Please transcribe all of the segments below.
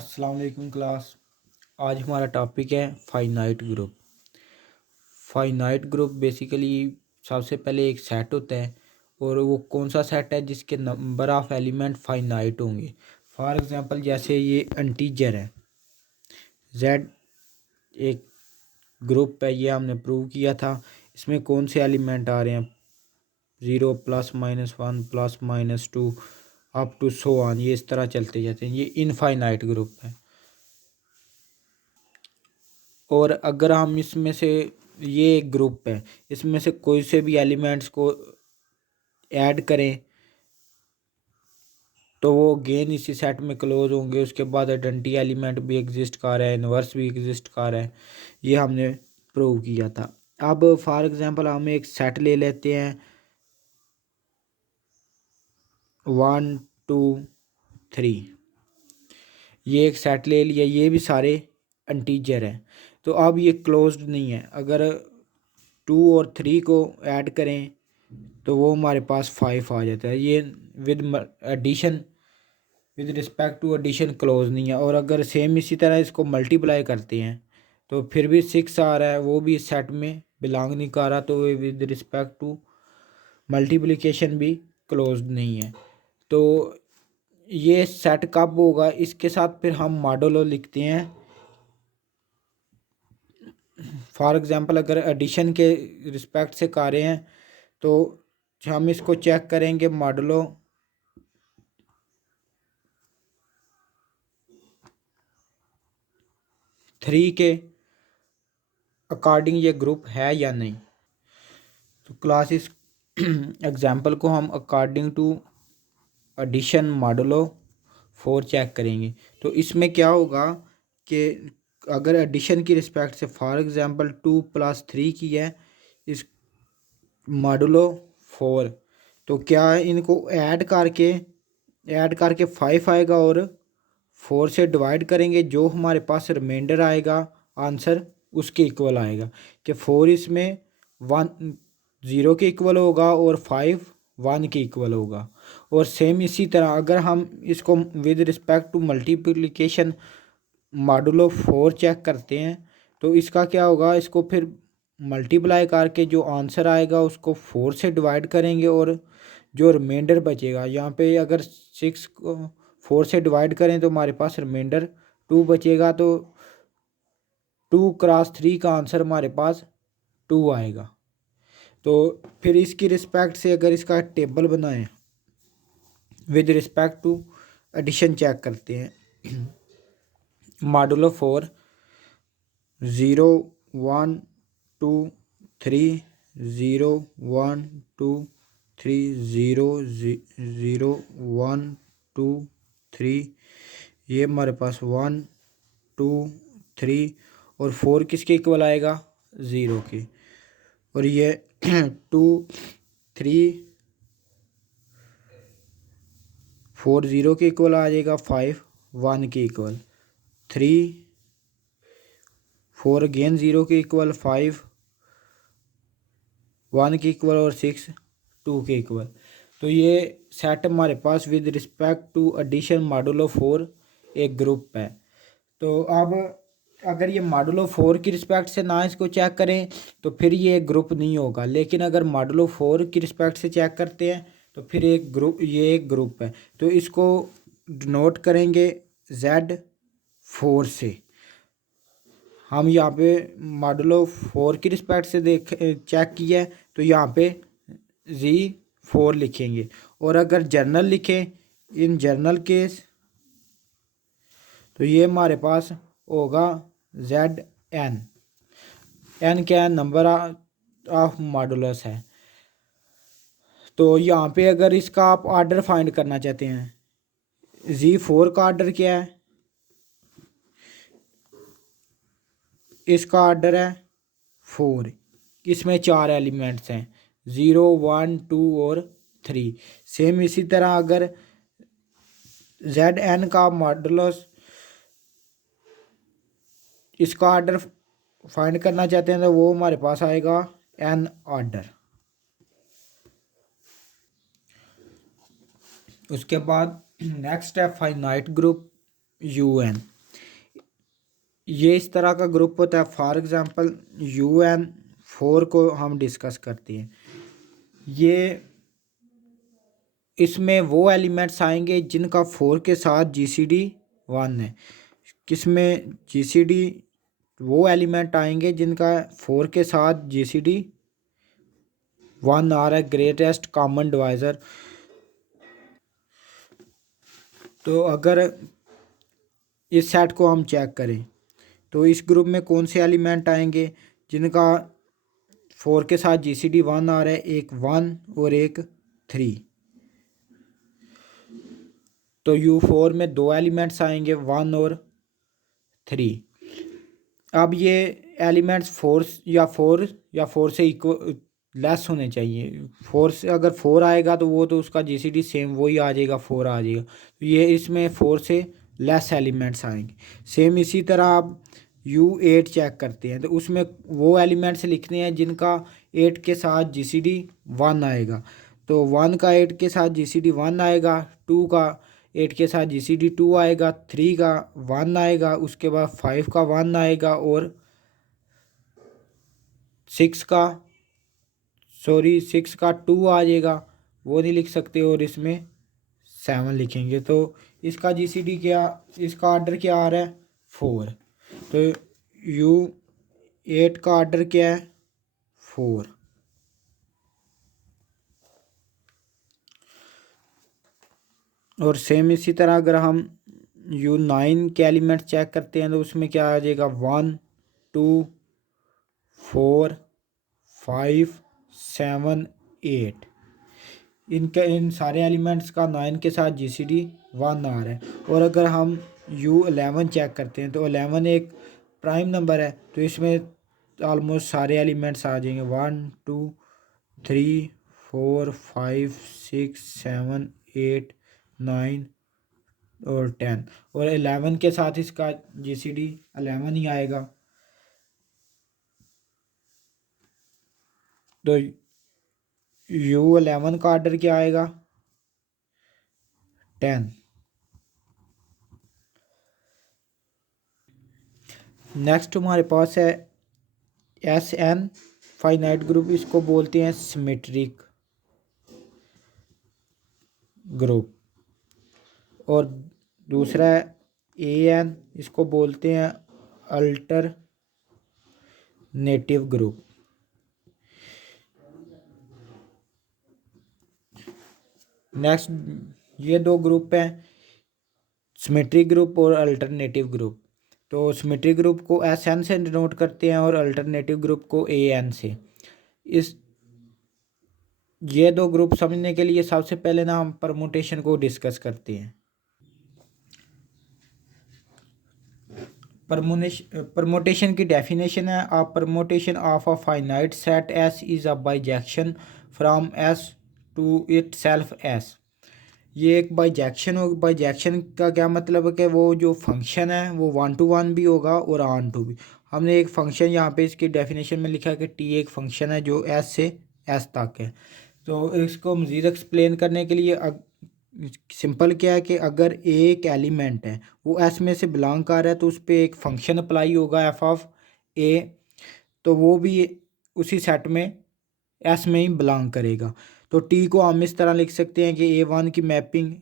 अस्सलाम वालेकुम क्लास। आज हमारा टॉपिक है finite group. Finite group basically सबसे पहले एक सेट होता है, और वो कौन सा सेट है जिसके नंबर ऑफ़ एलिमेंट फाइनाइट होंगे। फॉर एग्जांपल जैसे ये इंटीजर है, जेड एक ग्रुप है, ये हमने प्रूव किया था। इसमें कौन से एलिमेंट आ रहे हैं, 0 +-1 +-2 अप टू सो ऑन, ये इस तरह चलते जाते हैं। ये इनफाइनाइट ग्रुप है। और अगर हम इसमें से, ये एक ग्रुप है, इसमें से कोई से भी एलिमेंट्स को ऐड करें तो वो गेन इसी सेट में क्लोज होंगे। उसके बाद आइडेंटिटी एलिमेंट भी एग्जिस्ट कर रहा है, इन्वर्स भी एग्जिस्ट कर रहा है, ये हमने प्रूव किया था। अब फॉर एग्जांपल हम एक सेट ले लेते हैं 1 2 3। ये एक सेट ले लिया, ये भी सारे इंटीजर हैं। तो अब ये क्लोज्ड नहीं है। अगर 2 और 3 को ऐड करें तो वो हमारे पास 5 आ जाता है। ये with addition, with respect to addition close नहीं है। और अगर सेम इसी तरह इसको मल्टीप्लाई करते हैं तो फिर भी 6 आ रहा है, वो भी इस सेट में बिलोंग नहीं कर रहा, तो विद रिस्पेक्ट टू मल्टीप्लिकेशन भी क्लोज नहीं है। तो ये सेट कब होगा, इसके साथ फिर हम मॉडुलो लिखते हैं। फॉर एग्जांपल अगर एडिशन के रिस्पेक्ट से कर रहे हैं तो हम इसको चेक करेंगे मॉडुलो 3 के अकॉर्डिंग ये ग्रुप है या नहीं। तो क्लास इस एग्जाम्पल को हम according to addition modulo 4 check करेंगे। तो इसमें क्या होगा कि अगर एडिशन की रिस्पेक्ट से फॉर एग्जांपल 2 + 3 की है इस मॉडुलो 4, तो क्या है, इनको ऐड करके 5 आएगा, और 4 से डिवाइड करेंगे, जो हमारे पास रिमाइंडर आएगा आंसर उसके इक्वल आएगा। कि 4 इसमें 1 0 के इक्वल होगा और 5 1 के इक्वल होगा। और सेम इसी तरह अगर हम इसको with respect to multiplication modulo 4 check करते हैं तो इसका क्या होगा, इसको फिर मल्टीप्लाई करके जो आंसर आएगा उसको 4 से डिवाइड करेंगे, और जो रिमाइंडर बचेगा, यहाँ पे अगर 6 को 4 से डिवाइड करें तो हमारे पास रिमाइंडर 2 बचेगा। तो 2 × 3 का आंसर हमारे पास 2 आएगा। तो फिर इसकी रिस्पेक्ट से अगर इसका टेबल बनाएं, with respect to addition check करते हैं। मॉडुलो 4 0 1 2 3 0 1 2 3 0 0 1 2 3, ये हमारे पास 1 2 3, और 4 किसके इक्वल आएगा, 0 के। और ये 2 3 4 0 के इक्वल आ जाएगा, 5 1 के इक्वल, 3 4 अगेन 0 के इक्वल, 5 1 के इक्वल, और 6 2 के इक्वल। तो ये सेट हमारे पास with respect to addition modulo 4 एक ग्रुप है। तो अब अगर ये मॉडुलो 4 की रिस्पेक्ट से ना इसको चेक करें तो फिर ये एक ग्रुप नहीं होगा। लेकिन अगर मॉडुलो 4 की रिस्पेक्ट से चेक करते हैं तो फिर एक ग्रुप, ये एक ग्रुप है। तो इसको डिनोट करेंगे Z4 से। हम यहाँ पे मॉडुलो 4 की रिस्पेक्ट से चेक किया है तो यहाँ पे Z4 लिखेंगे। और अगर जर्नल लिखें, इन जर्नल केस, तो ये हमारे पास होगा ZN। N क्या है, नंबर ऑफ मॉडुलस है। तो यहाँ पे अगर इसका आप आर्डर फाइंड करना चाहते हैं, Z4 का आर्डर क्या है, इसका आर्डर है 4। इसमें 4 एलिमेंट्स हैं, 0 1 2 और 3। सेम इसी तरह अगर ZN का मॉडुलस, इसका आर्डर फाइंड करना चाहते हैं तो वो हमारे पास आएगा N आर्डर। उसके बाद नेक्स्ट है फाइनाइट ग्रुप। UN। ये इस तरह का ग्रुप होता है। फॉर एग्जांपल UN4 को हम डिस्कस करते हैं। ये इसमें वो एलिमेंट्स आएंगे जिनका 4 के साथ GCD 1 है। किसमें GCD वो एलिमेंट आएंगे जिनका 4 के साथ GCD 1 आ रहा है, ग्रेटेस्ट कॉमन डिवाइज़र। तो अगर इस सेट को हम चेक करें तो इस ग्रुप में कौन से एलिमेंट आएंगे जिनका 4 के साथ GCD 1 आ रहा है, एक 1 और एक 3। तो U4 में दो एलिमेंट्स आएंगे, 1 और 3। अब ये एलिमेंट्स फोर से इक्वल लेस होने चाहिए। 4 से अगर 4 आएगा तो वो तो उसका GCD सेम वही आ जाएगा, 4 आ जाएगा। तो ये इसमें 4 से लेस एलिमेंट्स आएंगे। सेम इसी तरह आप U8 चेक करते हैं तो उसमें वो एलिमेंट्स लिखने हैं जिनका 8 के साथ GCD 1 आएगा। तो 1 का 8 के साथ GCD 1 आएगा, 2 का 8 के साथ GCD 2 आएगा, 3 का 1 आएगा, उसके बाद 5 का 1 आएगा और 6 का 2 आ जाएगा, वो नहीं लिख सकते, और इसमें 7 लिखेंगे। तो इसका GCD क्या, इसका ऑर्डर क्या आ रहा है, 4। तो U8 का ऑर्डर क्या है, 4। और सेम इसी तरह अगर हम U9 के एलिमेंट चेक करते हैं तो उसमें क्या आ जाएगा, 1 2 4 5 7 8। इन सारे एलिमेंट्स का 9 के साथ GCD 1 आ रहा है। और अगर हम U11 चेक करते हैं तो 11 एक प्राइम नंबर है, तो इसमें ऑलमोस्ट सारे एलिमेंट्स आ जाएंगे, 1 2 3 4 5 6 7 8 9 और 10। और 11 के साथ इसका GCD 11 ही आएगा। तो U11 का ऑर्डर क्या आएगा, 10। नेक्स्ट हमारे पास है SN फाइनाइट ग्रुप, इसको बोलते हैं सिमेट्रिक ग्रुप। और दूसरा है AN, इसको बोलते हैं अल्टरनेटिव ग्रुप। नेक्स्ट ये दो ग्रुप हैं, सिमेट्रिक ग्रुप और अल्टरनेटिव ग्रुप। तो सिमेट्रिक ग्रुप को SN से डिनोट करते हैं और अल्टरनेटिव ग्रुप को AN से। इस ये दो ग्रुप समझने के लिए सबसे पहले ना हम परमुटेशन को डिस्कस करते हैं। परमुटेशन की डेफिनेशन है, a permutation of a finite set S is a bijection from S to itself S। ये एक बाइजेक्शन हो, बाइजेक्शन का क्या मतलब है कि वो जो फंक्शन है वो 1 to 1 भी होगा और ऑन टू भी। हमने एक फंक्शन यहाँ पे इसकी डेफिनेशन में लिखा है कि T एक फंक्शन है जो S से S तक है। तो इसको मज़ीद एक्सप्लेन करने के लिए सिंपल क्या है कि अगर एक एलिमेंट है वो एस में से बिलोंग कर रहा है तो उस पर एक फंक्शन अप्लाई होगा f(a), तो वो भी उसी सेट में एस में ही बिलोंग करेगा। तो टी को हम इस तरह लिख सकते हैं कि A1 की मैपिंग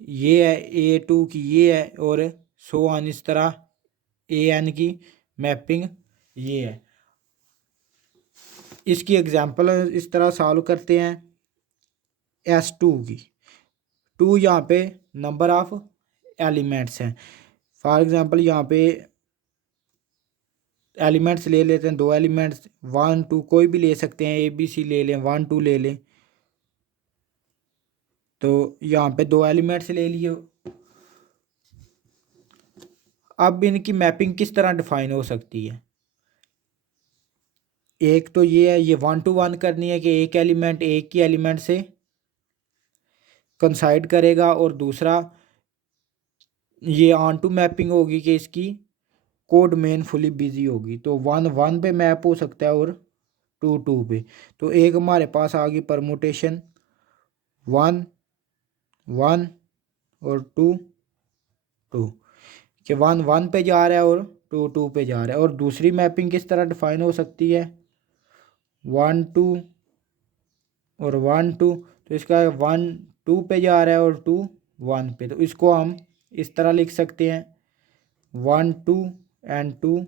ये है, A2 की ये है, और सो ऑन इस तरह AN की मैपिंग ये है। इसकी एग्जांपल इस तरह सॉल्व करते हैं। S2 की 2 यहाँ पे नंबर ऑफ एलिमेंट्स हैं। फॉर एग्जांपल यहाँ पे एलिमेंट्स ले लेते हैं, दो एलिमेंट्स 1 2 कोई भी ले सकते हैं, ABC ले लें, 1 2 ले लें। तो यहाँ पे दो एलिमेंट्स ले लिए। अब इनकी मैपिंग किस तरह डिफाइन हो सकती है, एक तो ये है, ये 1 to 1 करनी है कि एक एलिमेंट एक ही एलिमेंट से कंसाइड करेगा, और दूसरा ये ऑन टू मैपिंग होगी कि इसकी कोड मेन फुली बिजी होगी। तो 1 1 पे मैप हो सकता है और 2 2 पे। तो एक हमारे पास आ गई परमुटेशन 1 1 और 2 2। कि 1 1 पे जा रहा है और 2 2 पे जा रहा है। और दूसरी मैपिंग किस तरह डिफाइन हो सकती है, 1 2 और 1 2, तो इसका 1 2 पे जा रहा है और 2 1 पे, तो इसको हम इस तरह लिख सकते हैं 1 2 एंड 2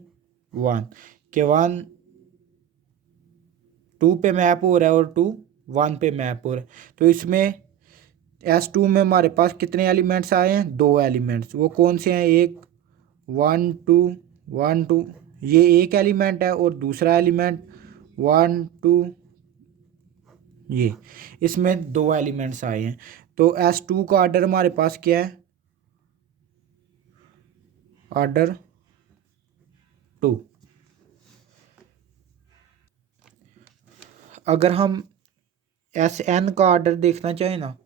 1, के 1 2 पे मैप हो रहा है और 2 1 पे मैप हो रहा है। तो इसमें S2 में हमारे पास कितने एलिमेंट्स आए हैं, 2 एलिमेंट्स। वो कौन से हैं, एक 1 2 1 2, ये एक एलिमेंट है, और दूसरा एलिमेंट 1 2, ये इसमें 2 एलिमेंट्स आए हैं। तो S2 का ऑर्डर हमारे पास क्या है, ऑर्डर 2। अगर हम SN का ऑर्डर देखना चाहें ना,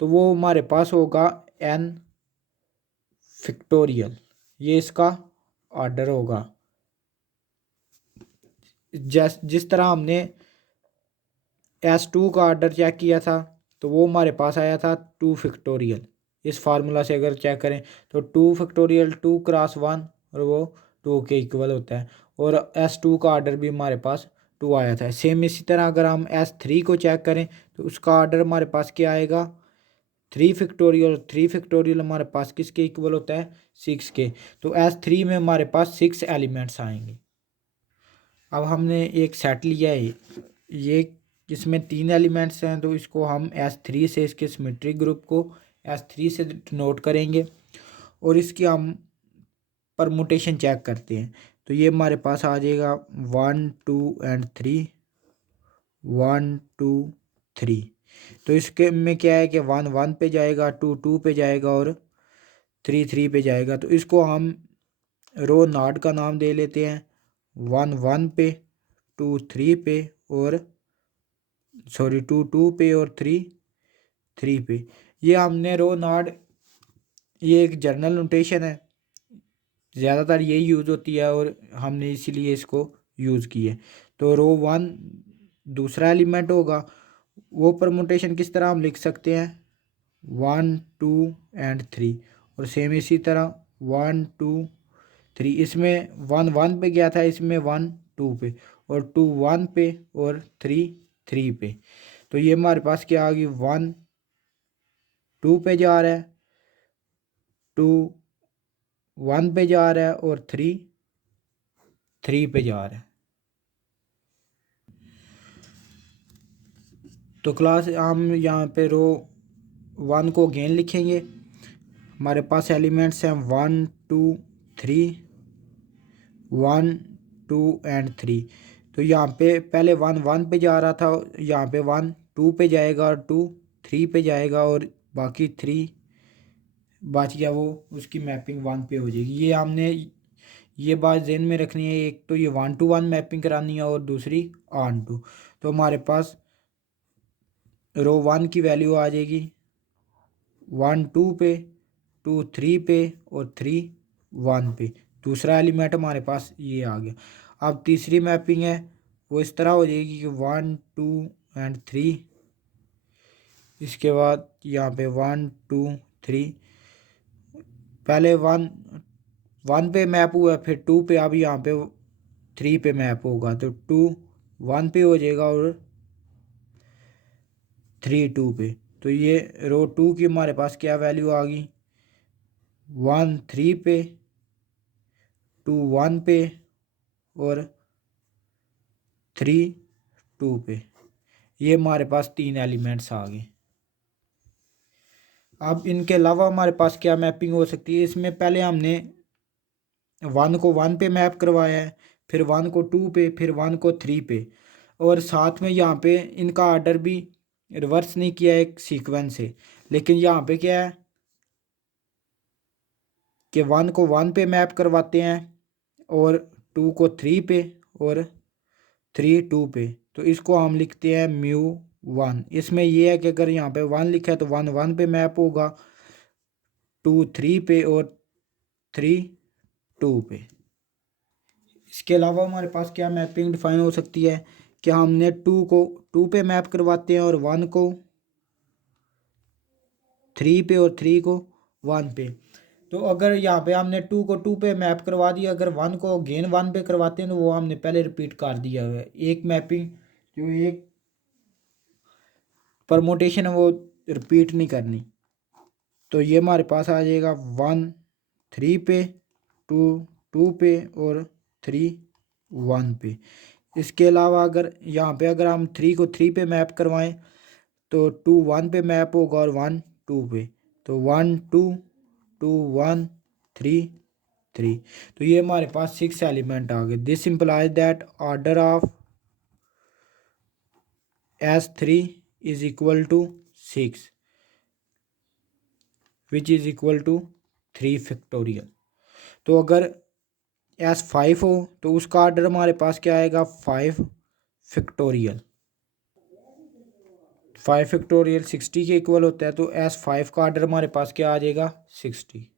तो वो हमारे पास होगा n फैक्टोरियल, ये इसका ऑर्डर होगा। जिस तरह हमने S2 का ऑर्डर चेक किया था, तो वो हमारे पास आया था 2 फैक्टोरियल। इस फार्मूला से अगर चेक करें तो 2 फैक्टोरियल 2 क्रॉस 1, और वो 2 के इक्वल होता है। और S2 का ऑर्डर भी हमारे पास 2 आया था। सेम इसी तरह अगर हम S3 को चेक करें तो उसका ऑर्डर हमारे पास क्या आएगा, 3 फैक्टोरियल। 3 फैक्टोरियल हमारे पास किसके इक्वल होता है, 6 के। तो S3 में हमारे पास 6 एलिमेंट्स आएंगे। अब हमने एक सेट लिया है, ये इसमें 3 एलिमेंट्स हैं, तो इसको हम S3 से, इसके सिमेट्रिक ग्रुप को S3 से नोट करेंगे, और इसकी हम परमुटेशन चेक करते हैं। तो ये हमारे पास आ जाएगा 1 2 एंड 3, 1 2 3। तो इसके में क्या है कि 1 1 पे जाएगा, 2 2 पे जाएगा और 3 3 पे जाएगा। तो इसको हम रो नॉट का नाम दे लेते हैं, 1 1 पे, 2 3 पे, और 2 2 पे और 3 3 पे। ये हमने रो नॉट, ये एक जर्नल नोटेशन है, ज़्यादातर यही यूज़ होती है, और हमने इसीलिए इसको यूज़ की है। तो रो 1 दूसरा एलिमेंट होगा, वो परमुटेशन किस तरह हम लिख सकते हैं, 1 2 एंड 3। और सेम इसी तरह 1 2 3, इसमें 1 1 पे गया था, इसमें 1 2 पे, और 2 1 पे, और 3 3 पे। तो ये हमारे पास क्या आ गई, 1 2 पे जा रहा है, 2 1 पे जा रहा है, और 3 3 पे जा रहा है। तो क्लास हम यहाँ पे रो 1 को अगेन लिखेंगे। हमारे पास एलिमेंट्स हैं 1 2 3, 1 2 एंड 3। तो यहाँ पे पहले 1 1 पे जा रहा था, यहाँ पे 1 2 पे जाएगा, और 2 3 पे जाएगा, और बाकी 3 बच गया, वो उसकी मैपिंग 1 पे हो जाएगी। ये हमने ये बात ज़हन में रखनी है, एक तो ये 1 to 1 मैपिंग करानी है, और दूसरी ऑन टू। तो हमारे पास रो 1 की वैल्यू आ जाएगी 1 2 पे, 2 3 पे, और 3 1 पे। दूसरा एलिमेंट हमारे पास ये आ गया। अब तीसरी मैपिंग है, वो इस तरह हो जाएगी कि 1 2 एंड 3, इसके बाद यहाँ पे 1 2 3, पहले 1 1 पे मैप हुआ, फिर 2 पे, अब यहाँ पे 3 पे मैप होगा। तो 2 1 पे हो जाएगा, और 3 2 पे। तो ये रो 2 की हमारे पास क्या वैल्यू आ गई, 1 3 पे, 2 1 पे, और 3 2 पे। ये हमारे पास 3 एलिमेंट्स आ गए। अब इनके अलावा हमारे पास क्या मैपिंग हो सकती है, इसमें पहले हमने 1 को 1 पे मैप करवाया है, फिर 1 को 2 पे, फिर 1 को 3 पे, और साथ में यहाँ पे इनका ऑर्डर भी रिवर्स नहीं किया, एक सीक्वेंस है। लेकिन यहाँ पे क्या है कि 1 को 1 पे मैप करवाते हैं, और 2 को 3 पे, और 3 2 पे। तो इसको हम लिखते हैं म्यू 1। इसमें यह है कि अगर यहाँ पे 1 लिखा है तो 1 1 पे मैप होगा, 2 3 पे, और 3 2 पे। इसके अलावा हमारे पास क्या मैपिंग डिफाइन हो सकती है कि हमने 2 को 2 पे मैप करवाते हैं, और 1 को 3 पे, और 3 को 1 पे। तो अगर यहाँ पे हमने 2 को 2 पे मैप करवा दिया, अगर 1 को अगेन 1 पे करवाते हैं तो वो हमने पहले रिपीट कर दिया हुआ है। एक मैपिंग जो एक परमोटेशन है वो रिपीट नहीं करनी। तो ये हमारे पास आ जाएगा 1 3 पे, 2 2 पे और 3 1 पे। इसके अलावा अगर यहाँ पे अगर हम 3 को 3 पे मैप करवाएं तो 2 1 पे मैप होगा और 1 2 पे। तो 1 2 2 1 3 3। तो ये हमारे पास 6 एलिमेंट आ गए। This implies that order of S3 is equal to 6 which is equal to 3 factorial. तो अगर S5 हो तो उसका ऑर्डर हमारे पास क्या आएगा 5 फैक्टोरियल। 5 फैक्टोरियल 60 के इक्वल होता है, तो S5 का ऑर्डर हमारे पास क्या आ जाएगा 60।